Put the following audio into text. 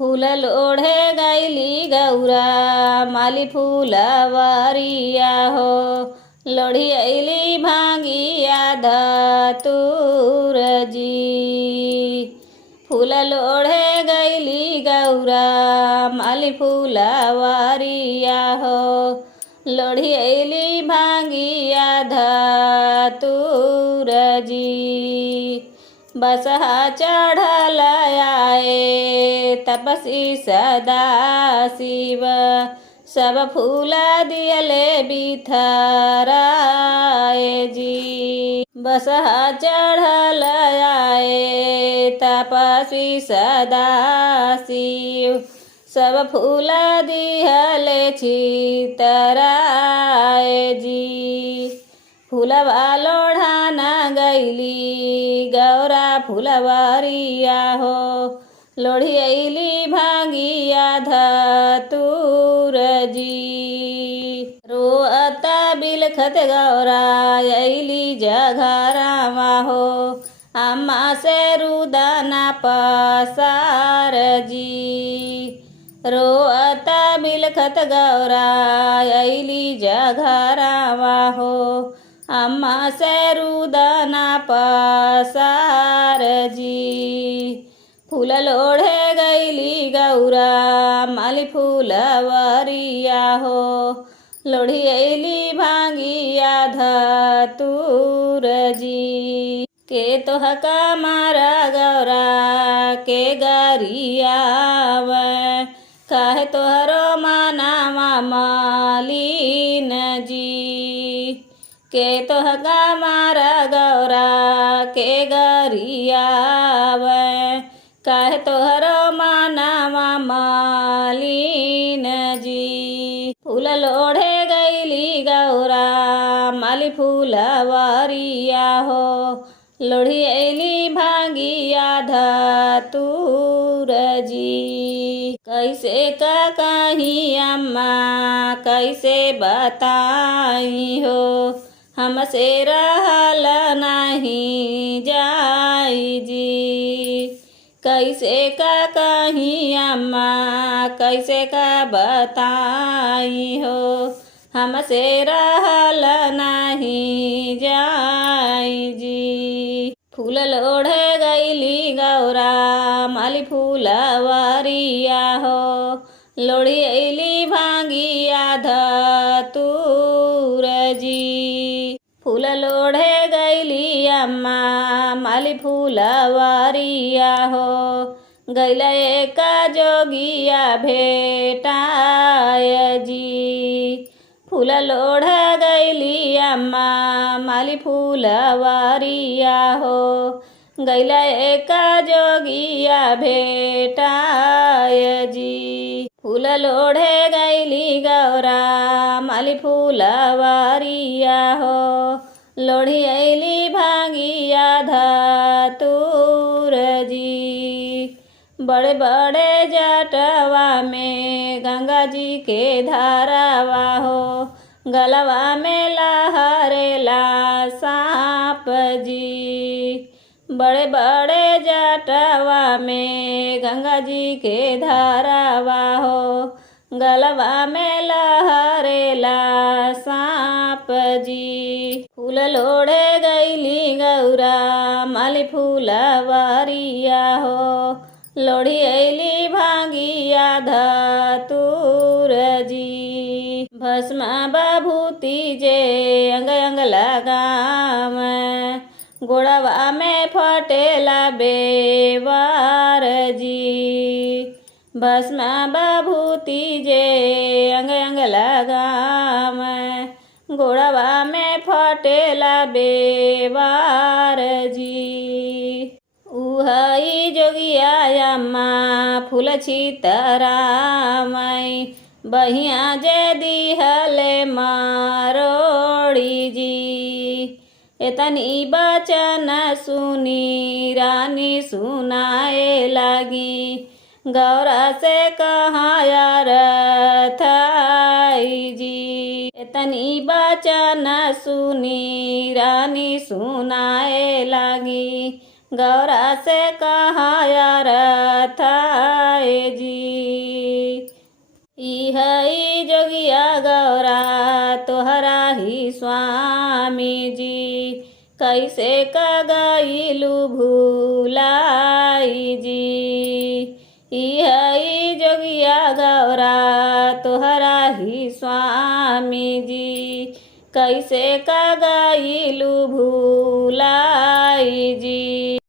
फूल लोढ़े गैली गौरा माली फूलवरिया हो। लोढ़ी अली भांगिया धतूर जी। फूल लोढ़े गैली गौरा माली फूलवरिया हो। लोढ़ी अली भांगिया धतूर जी। बसहा चढ़ल आए तपसी सदा शिव। सब फूल दियले बिथराए जी। बसहा चढ़ल आए तपसी सदा शिव। सब फूल दिहले छितराए जी। फूलवा लोढ़ाना गैली गौरा फूलवरिया हो। लोढ़ी अली भांगिया धतूर जी। रोअता बिलखत गौरा अली जघरावा हो। अम्मा से रुदना पसार जी। रोअता बिलखत गौरा अली जघरावा हो। अम्मा से रुदना पसार जी। फूल लोढ़े गैली गौरा माली फूलवरिया हो। लोढ़ी अली भांगिया धतूर जी। के तोहका मारा गौरा के गरियावे। काहे तोहरो मानावा मालिन जी। के तोहका मारा गौरा के गरियावे। काहे तोहरो मानावा मालिन जी। फूल लोढ़े गैली गौरा माली फूलवरिया हो। लोढ़ी अली भांगिया धतूर जी। कैसे का कहीं अम्मा कैसे बताई हो। हमसे रहल नहीं जाई जी। कैसे का कहीं अम्मा कैसे का बताई हो। हमसे रहल नहीं जाई जी। फूल लोढ़े गैली गौरा माली फूलवरिया हो। लोढ़ी अली भांगिया धतूर जी। फूल लोढ़े गैली अम्मा माली फूलवरिया हो। गैल एक जोगिया भेटाय जी। फूल लोढ़ गैली अम्मा माली फूलवरिया हो। गैल एक जोगिया भेटाय जी। फूल लोढ़े गैली गौरा माली फूलवरिया हो। लोढ़ी अली भांगिया धतूर जी। बड़े बड़े जटवा में गंगा जी के धारावा हो। गलवा में लहरेला सांप जी। बड़े बड़े जटवा में गंगा जी के धारावा हो। गलवा में लहरेला सांप जी। फूल लोढ़े गैली गौरा माली फूलवरिया हो। लोढ़ी अली भांगिया धतूर जी। भस्म बभूति जे अंग अंग लगाम। गोड़वा में फटेला बेवार जी। भस्म बभूति जे अंग अंग लगाम। गोड़वा में फटेला बेवार जी। उहई जोगिया अम्मा फूल छितरामई। बहिया जे दिहले मारोड़ी जी। एतनी बचन सुनी रानी सुनाए लगी। गौरा से कहाँ यार थाई जी। एतनी बचन सुनी रानी सुनाए लगी। गौरा से कहाया रथाए जी। इहई जोगिया गौरा तोहरा ही स्वामी जी, कैसे कगइलू भूलाई जी। इहई जोगिया गौरा तोहरा ही स्वामी जी, कैसे कगइलू भूलाई जी।